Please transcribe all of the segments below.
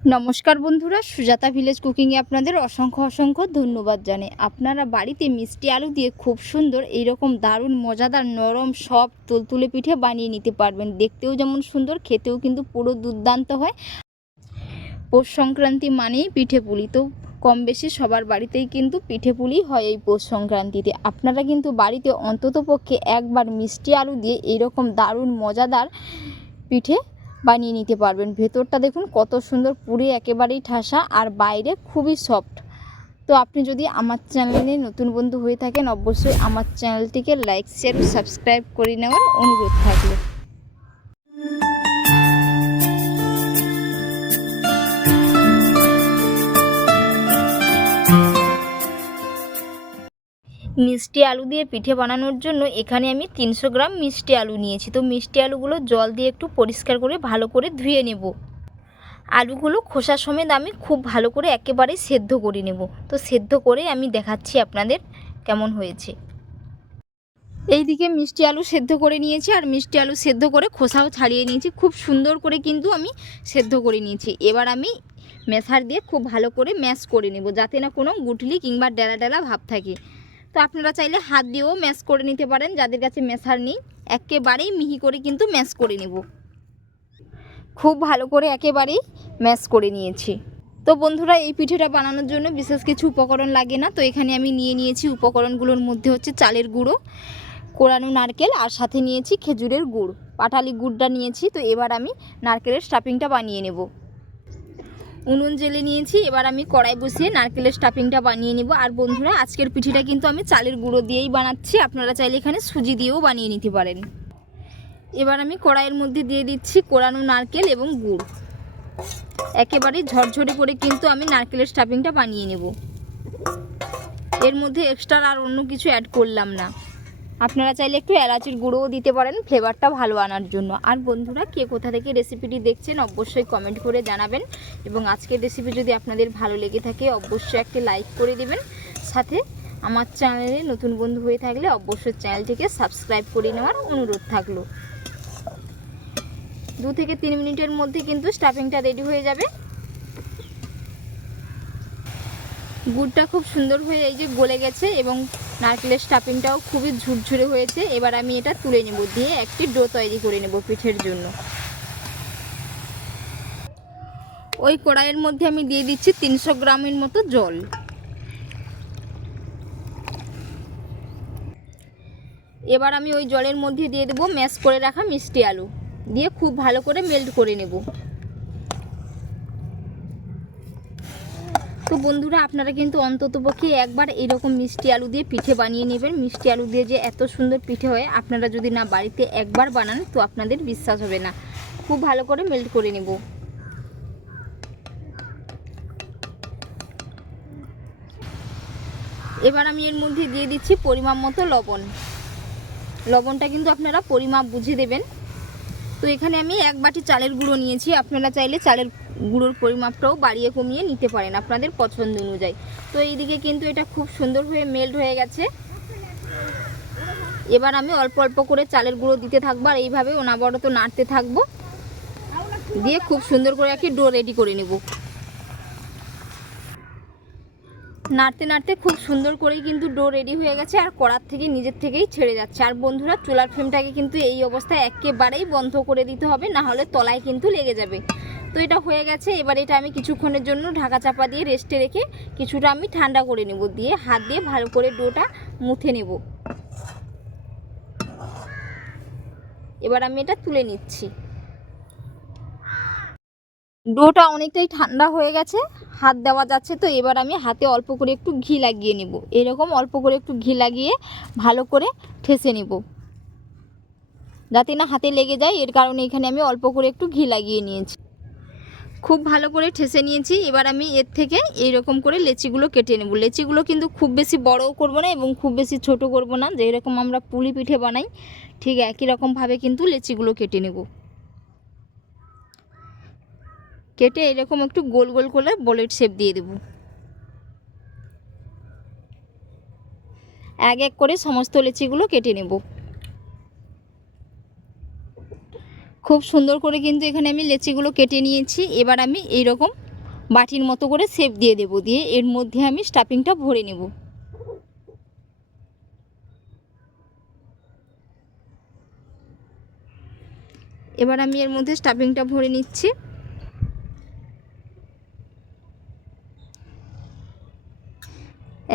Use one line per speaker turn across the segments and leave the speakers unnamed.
নমস্কার বন্ধুরা, সুজাতা ভিলেজ কুকিংয়ে আপনাদের অসংখ্য অসংখ্য ধন্যবাদ জানাই। আপনারা বাড়িতে মিষ্টি আলু দিয়ে খুব সুন্দর এইরকম দারুণ মজাদার নরম সব তুলতুলে পিঠে বানিয়ে নিতে পারবেন। দেখতেও যেমন সুন্দর, খেতেও কিন্তু পুরো দুর্দান্ত হয়। পৌষ সংক্রান্তি মানেই পিঠে পুলি, তো কম বেশি সবার বাড়িতেই কিন্তু পিঠে পুলি হয় এই পৌষ সংক্রান্তিতে। আপনারা কিন্তু বাড়িতে অন্ততপক্ষে একবার মিষ্টি আলু দিয়ে এইরকম দারুণ মজাদার পিঠে বানিয়ে নিতে পারবেন। ভেতরটা দেখুন কত সুন্দর পুরে একেবারেই ঠাসা আর বাইরে খুবই সফট তো আপনি যদি আমার চ্যানেলে নতুন বন্ধু হয়ে থাকেন, অবশ্যই আমার চ্যানেলটিকে লাইক শেয়ার সাবস্ক্রাইব করে নেওয়ার অনুরোধ থাকল। মিষ্টি আলু দিয়ে পিঠে বানানোর জন্য এখানে আমি তিনশো গ্রাম মিষ্টি আলু নিয়েছি। তো মিষ্টি আলুগুলো জল দিয়ে একটু পরিষ্কার করে ভালো করে ধুয়ে নেব। আলুগুলো খোসা সমেত আমি খুব ভালো করে একেবারে সেদ্ধ করে নেব। তো সেদ্ধ করে আমি দেখাচ্ছি আপনাদের কেমন হয়েছে। এইদিকে মিষ্টি আলু সেদ্ধ করে নিয়েছি আর মিষ্টি আলু সেদ্ধ করে খোসাও ছাড়িয়ে নিয়েছি। খুব সুন্দর করে কিন্তু আমি সেদ্ধ করে নিয়েছি। এবার আমি মেশার দিয়ে খুব ভালো করে ম্যাশ করে নেব যাতে না কোনো গুটলি কিংবা ডেলা ডেলা ভাব থাকে। তো আপনারা চাইলে হাত দিয়েও ম্যাশ করে নিতে পারেন। যাদের কাছে মেশার নেই, একেবারেই মিহি করে কিন্তু ম্যাশ করে নেব। খুব ভালো করে একেবারেই ম্যাশ করে নিয়েছি। তো বন্ধুরা, এই পিঠেটা বানানোর জন্য বিশেষ কিছু উপকরণ লাগে না। তো এখানে আমি নিয়ে নিয়েছি উপকরণগুলোর মধ্যে হচ্ছে চালের গুঁড়ো, কোরানো নারকেল, আর সাথে নিয়েছি খেজুরের গুড়। পাটালি গুড়টা নিয়েছি, তো এবার আমি নারকেলের স্টাফিংটা বানিয়ে নেব। উনুন জেলে নিয়েছি, এবার আমি কড়াই বসিয়ে নারকেলের স্টাফিংটা বানিয়ে নেব। আর বন্ধুরা, আজকের পিঠিটা কিন্তু আমি চালের গুঁড়ো দিয়েই বানাচ্ছি। আপনারা চাইলে এখানে সুজি দিয়েও বানিয়ে নিতে পারেন। এবার আমি কড়াইয়ের মধ্যে দিয়ে দিচ্ছি কোরানো নারকেল এবং গুড়। একেবারে ঝরঝরে করে কিন্তু আমি নারকেলের স্টাফিংটা বানিয়ে নেব। এর মধ্যে এক্সট্রা আর অন্য কিছু অ্যাড করলাম না। আপনারা চাইলে একটু এলাচির গুঁড়োও দিতে পারেন ফ্লেভারটা ভালো আনার জন্য। আর বন্ধুরা, কে কোথা থেকে রেসিপিটি দেখছেন, অবশ্যই কমেন্ট করে জানাবেন। এবং আজকের রেসিপি যদি আপনাদের ভালো লেগে থাকে, অবশ্যই একটি লাইক করে দেবেন। সাথে আমার চ্যানেলে নতুন বন্ধু হয়ে থাকলে অবশ্যই চ্যানেলটিকে সাবস্ক্রাইব করে নেওয়ার অনুরোধ থাকল। দু থেকে তিন মিনিটের মধ্যে কিন্তু স্টাফিংটা রেডি হয়ে যাবে। গুড়টা খুব সুন্দর হয়ে এই যে গলে গেছে এবং নারকেলের স্টাফিংটাও খুবই ঝুরঝুরে হয়েছে। এবার আমি এটা তুলে নেব দিয়ে একটি ডো তৈরি করে নেব পিঠের জন্য। ওই কড়াইয়ের মধ্যে আমি দিয়ে দিচ্ছি তিনশো গ্রামের মতো জল। এবার আমি ওই জলের মধ্যে দিয়ে দেবো ম্যাশ করে রাখা মিষ্টি আলু। দিয়ে খুব ভালো করে মেল্ট করে নেব। তো বন্ধুরা, আপনারা কিন্তু অন্ততপক্ষে একবার এরকম মিষ্টি আলু দিয়ে পিঠে বানিয়ে নেবেন। মিষ্টি আলু দিয়ে যে এত সুন্দর পিঠে হয়, আপনারা যদি না বাড়িতে একবার বানান, তো আপনাদের বিশ্বাস হবে না। খুব ভালো করে মেল্ট করে নেব। এবার আমি এর মধ্যে দিয়ে দিচ্ছি পরিমাপ মতো লবণ। লবণটা কিন্তু আপনারা পরিমাপ বুঝে দেবেন। তো এখানে আমি এক বাটি চালের গুঁড়ো নিয়েছি। আপনারা চাইলে চালের গুঁড়োর পরিমাপটাও বাড়িয়ে কমিয়ে নিতে পারেন আপনাদের পছন্দ অনুযায়ী। তো এইদিকে কিন্তু এটা খুব সুন্দর হয়ে মেল্ট হয়ে গেছে। এবার আমি অল্প অল্প করে চালের গুঁড়ো দিতে থাকব আর এইভাবে অনাবরত নাড়তে থাকব। দিয়ে খুব সুন্দর করে একটি ডো রেডি করে নেব। নাড়তে নাড়তে খুব সুন্দর করেই কিন্তু ডো রেডি হয়ে গেছে আর কড়ার থেকে নিজের থেকেই ছেড়ে যাচ্ছে। আর বন্ধুরা, চুলার ফ্লেমটাকে কিন্তু এই অবস্থায় একেবারেই বন্ধ করে দিতে হবে, না হলে তলায় কিন্তু লেগে যাবে। তো এটা হয়ে গেছে। এবার এটা আমি কিছুক্ষণের জন্য ঢাকা চাপা দিয়ে রেস্টে রেখে কিছুটা আমি ঠান্ডা করে নেব। দিয়ে হাত দিয়ে ভালো করে ডোটা মুথে নেব। এবার আমি এটা তুলে নিচ্ছি। ডোটা অনেকটাই ঠান্ডা হয়ে গেছে, হাত দেওয়া যাচ্ছে তো, এবার আমি হাতে অল্প করে একটু ঘি লাগিয়ে নেব। এরকম অল্প করে একটু ঘি লাগিয়ে ভালো করে ঠেসে নেব। যাতে না হাতে লেগে যায়, এর কারণে এখানে আমি অল্প করে একটু ঘি লাগিয়ে নিয়েছি। খুব ভালো করে ঠেসে নিয়েছি। এবার আমি এর থেকে এই রকম করে লেচিগুলো কেটে নেব। লেচিগুলো কিন্তু খুব বেশি বড়ও করব না এবং খুব বেশি ছোট করব না। যেরকম আমরা পুলি পিঠে বানাই, ঠিক একই রকমভাবে কিন্তু লেচিগুলো কেটে নেব। কেটে এরকম একটু গোল গোল করে বলেট শেপ দিয়ে দেব। এক এক করে সমস্ত লেচিগুলো কেটে নেব। খুব সুন্দর করে কিন্তু এখানে আমি লেচিগুলো কেটে নিয়েছি। এবার আমি এই রকম বাটির মতো করে সেপ দিয়ে দেবো, দিয়ে এর মধ্যে আমি স্টাফিংটা ভরে নেব। এবার আমি এর মধ্যে স্টাফিংটা ভরে নিচ্ছি।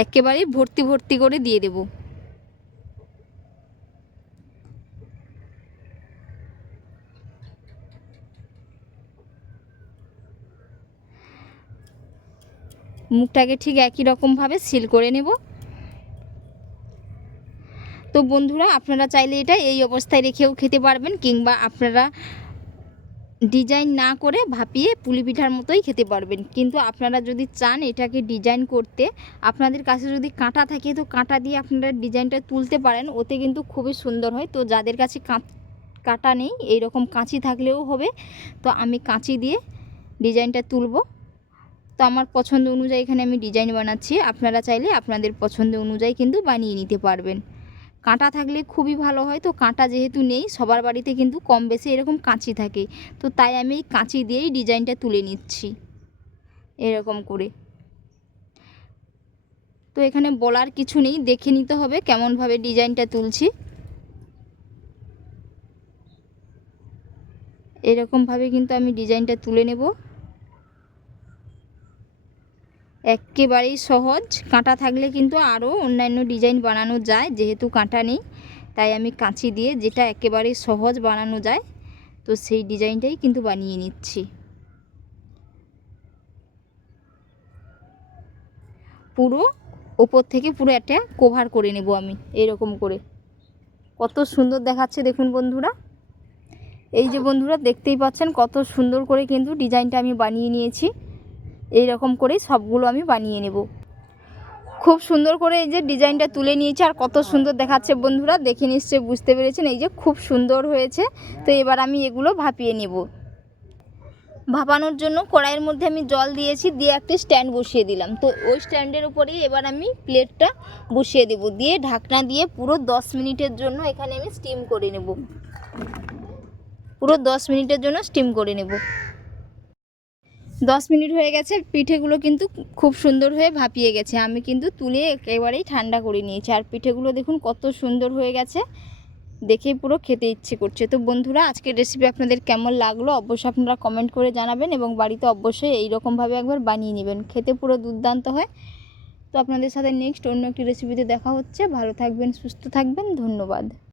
একেবারে ভর্তি ভর্তি করে দিয়ে দেব। মুখটাকে ঠিক একই রকমভাবে সিল করে নেব। তো বন্ধুরা, আপনারা চাইলে এটা এই অবস্থায় রেখেও খেতে পারবেন কিংবা আপনারা ডিজাইন না করে ভাপিয়ে পুলি পিঠার মতোই খেতে পারবেন। কিন্তু আপনারা যদি চান এটাকে ডিজাইন করতে, আপনাদের কাছে যদি কাঁটা থাকে, তো কাঁটা দিয়ে আপনারা ডিজাইনটা তুলতে পারেন, ওতে কিন্তু খুবই সুন্দর হয়। তো যাদের কাছে কাঁটা নেই এই রকম কাঁচি থাকলেও হবে। তো আমি কাঁচি দিয়ে ডিজাইনটা তুলব। তো আমার পছন্দ অনুযায়ী এখানে আমি ডিজাইন বানাচ্ছি। আপনারা চাইলে আপনাদের পছন্দ অনুযায়ী কিন্তু বানিয়ে নিতে পারবেন। কাঁটা থাকলে খুবই ভালো হয়। তো কাঁটা যেহেতু নেই, সবার বাড়িতে কিন্তু কম বেশি এরকম কাঁচি থাকে। তো তাই আমি এই কাঁচি দিয়েই ডিজাইনটা তুলে নিচ্ছি। এরকম করে। তো এখানে বলার কিছু নেই। দেখে নিতে হবে কেমনভাবে ডিজাইনটা তুলছি। এরকমভাবে কিন্তু আমি ডিজাইনটা তুলে নেব। একেবারেই সহজ। কাঁটা থাকলে কিন্তু আরও অন্যান্য ডিজাইন বানানো যায়, যেহেতু কাঁটা নেই। তাই আমি কাঁচি দিয়ে যেটা একেবারেই সহজ বানানো যায়, তো সেই ডিজাইনটাই কিন্তু বানিয়ে নিচ্ছি। পুরো, ওপর থেকে পুরো একটা কভার করে নেব আমি, এরকম করে। কত সুন্দর দেখাচ্ছে দেখুন বন্ধুরা। এই যে বন্ধুরা, দেখতেই পাচ্ছেন কত সুন্দর করে কিন্তু ডিজাইনটা আমি বানিয়ে নিয়েছি। এই রকম করেই সবগুলো আমি বানিয়ে নেব। খুব সুন্দর করে এই যে ডিজাইনটা তুলে নিয়েছি আর কত সুন্দর দেখাচ্ছে বন্ধুরা, দেখে নিশ্চয়ই বুঝতে পেরেছেন। এই যে খুব সুন্দর হয়েছে, তো এবার আমি এগুলো ভাপিয়ে নেব। ভাপানোর জন্য কড়াইয়ের মধ্যে আমি জল দিয়েছি, দিয়ে একটি স্ট্যান্ড বসিয়ে দিলাম। তো ওই স্ট্যান্ডের উপরেই এবার আমি প্লেটটা বসিয়ে দেব। দিয়ে ঢাকনা দিয়ে পুরো দশ মিনিটের জন্য এখানে আমি স্টিম করে নেব। পুরো দশ মিনিটের জন্য স্টিম করে নেব। দশ মিনিট হয়ে গেছে, পিঠেগুলো কিন্তু খুব সুন্দর হয়ে ভাপিয়ে গেছে। আমি কিন্তু তুলে একেবারেই ঠান্ডা করে নিয়েছি। আর পিঠেগুলো দেখুন কত সুন্দর হয়ে গেছে। দেখেই পুরো খেতে ইচ্ছে করছে। তো বন্ধুরা, আজকের রেসিপি আপনাদের কেমন লাগল অবশ্যই আপনারা কমেন্ট করে জানাবেন এবং বাড়িতে অবশ্যই এই রকমভাবে একবার বানিয়ে নেবেন। খেতে পুরো দুর্দান্ত হয়। তো আপনাদের সাথে নেক্সট অন্য একটি রেসিপিতে দেখা হচ্ছে। ভালো থাকবেন, সুস্থ থাকবেন। ধন্যবাদ।